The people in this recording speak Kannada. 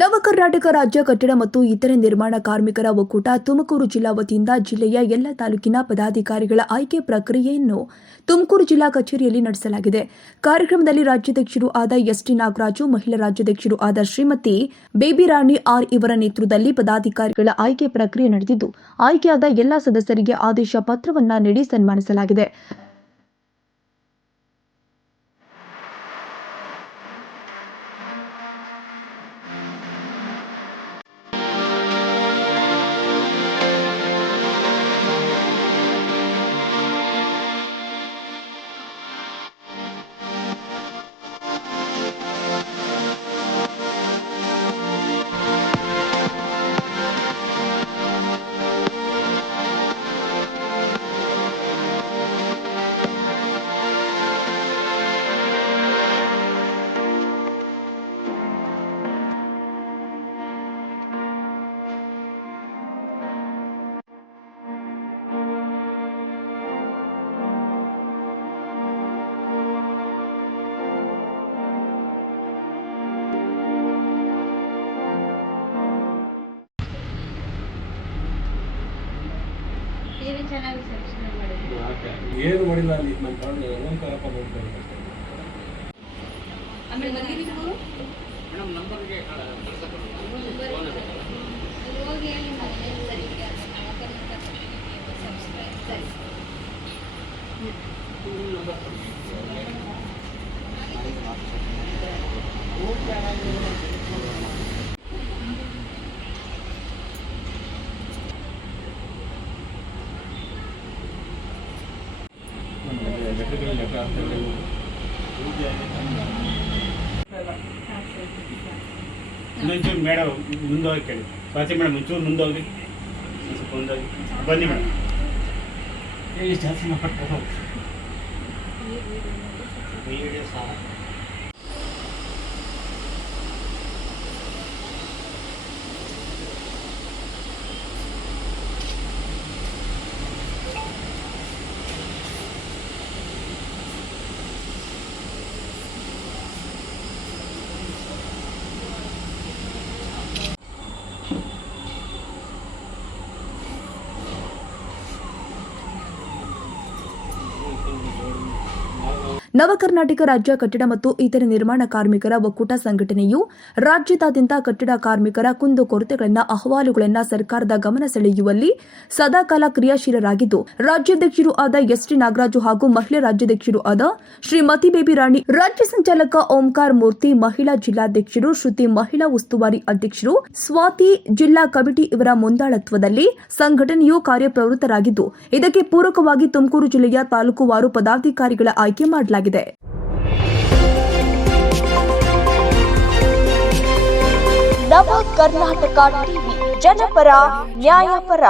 ನವ ಕರ್ನಾಟಕ ರಾಜ್ಯ ಕಟ್ಟಡ ಮತ್ತು ಇತರೆ ನಿರ್ಮಾಣ ಕಾರ್ಮಿಕರ ಒಕ್ಕೂಟ ತುಮಕೂರು ಜಿಲ್ಲಾ ವತಿಯಿಂದ ಜಿಲ್ಲೆಯ ಎಲ್ಲ ತಾಲೂಕಿನ ಪದಾಧಿಕಾರಿಗಳ ಆಯ್ಕೆ ಪ್ರಕ್ರಿಯೆಯನ್ನು ತುಮಕೂರು ಜಿಲ್ಲಾ ಕಚೇರಿಯಲ್ಲಿ ನಡೆಸಲಾಗಿದೆ. ಕಾರ್ಯಕ್ರಮದಲ್ಲಿ ರಾಜ್ಯಾಧ್ಯಕ್ಷರು ಆದ ಎಸ್ಟಿ ನಾಗರಾಜು, ಮಹಿಳಾ ರಾಜ್ಯಾಧ್ಯಕ್ಷರು ಆದ ಶ್ರೀಮತಿ ಬೇಬಿ ರಾಣಿ ಆರ್ ಇವರ ನೇತೃತ್ವದಲ್ಲಿ ಪದಾಧಿಕಾರಿಗಳ ಆಯ್ಕೆ ಪ್ರಕ್ರಿಯೆ ನಡೆದಿದ್ದು, ಆಯ್ಕೆಯಾದ ಎಲ್ಲಾ ಸದಸ್ಯರಿಗೆ ಆದೇಶ ಪತ್ರವನ್ನು ನೀಡಿ ಸನ್ಮಾನಿಸಲಾಗಿದೆ. ಏನು ಮಾಡಿಲ್ಲ ಅಲ್ಲಿ ನಮ್ಮ ಕಾರಣ ಓಂಕಾರಪ್ಪ ಮನೆ ಸರಿ. ಸಬ್ಸ್ಕ್ರೈಬ್ ಸರಿ ಆಮೇಲೆ ಲೆಟರ್ಗಳು ಲೆಟರ್ ಹಾಕ್ತಾರೆ. ಇನ್ನೊಂಚೂರು ಮೇಡಮ್ ಮುಂದೆ ಹೋಗಿ ಕೇಳಿ ಸ್ವಾತಿ ಮೇಡಮ್ ಒಂಚೂರು ಮುಂದೆ ಹೋಗಿ ಸ್ವಲ್ಪ ಮುಂದೆ ಹೋಗಿ ಬನ್ನಿ ಮೇಡಮ್ ಏ ಜಾಸ್ತಿ ಮಾಡ್ತಾರೆ ವಿಡಿಯೋ ಸಹ ನವ ಕರ್ನಾಟಕ ರಾಜ್ಯ ಕಟ್ಟಡ ಮತ್ತು ಇತರೆ ನಿರ್ಮಾಣ ಕಾರ್ಮಿಕರ ಒಕ್ಕೂಟ ಸಂಘಟನೆಯು ರಾಜ್ಯದಾದ್ಯಂತ ಕಟ್ಟಡ ಕಾರ್ಮಿಕರ ಕುಂದುಕೊರತೆಗಳನ್ನ ಅಹವಾಲುಗಳನ್ನ ಸರ್ಕಾರದ ಗಮನ ಸೆಳೆಯುವಲ್ಲಿ ಸದಾಕಾಲ ಕ್ರಿಯಾಶೀಲರಾಗಿದ್ದು, ರಾಜ್ಯಾಧ್ಯಕ್ಷರು ಆದ ಎಸ್ ಟಿ ನಾಗರಾಜು ಹಾಗೂ ಮಹಿಳಾ ರಾಜ್ಯಾಧ್ಯಕ್ಷರು ಆದ ಶ್ರೀಮತಿ ಬೇಬಿ ರಾಣಿ, ರಾಜ್ಯ ಸಂಚಾಲಕ ಓಂಕಾರ್ ಮೂರ್ತಿ, ಮಹಿಳಾ ಜಿಲ್ಲಾಧ್ಯಕ್ಷರು ಶ್ರುತಿ ಮಹಿಳಾ ಉಸ್ತುವಾರಿ ಅಧ್ಯಕ್ಷರು ಸ್ವಾತಿ ಜಿಲ್ಲಾ ಕಮಿಟಿ ಇವರ ಮುಂದಾಳತ್ವದಲ್ಲಿ ಸಂಘಟನೆಯು ಕಾರ್ಯಪ್ರವೃತ್ತರಾಗಿದ್ದು, ಇದಕ್ಕೆ ಪೂರಕವಾಗಿ ತುಮಕೂರು ಜಿಲ್ಲೆಯ ತಾಲೂಕುವಾರು ಪದಾಧಿಕಾರಿಗಳ ಆಯ್ಕೆ ಮಾಡಲಾಗಿದೆ. ನವ ಕರ್ನಾಟಕ ಟಿವಿ ಜನಪರ ನ್ಯಾಯಪರ.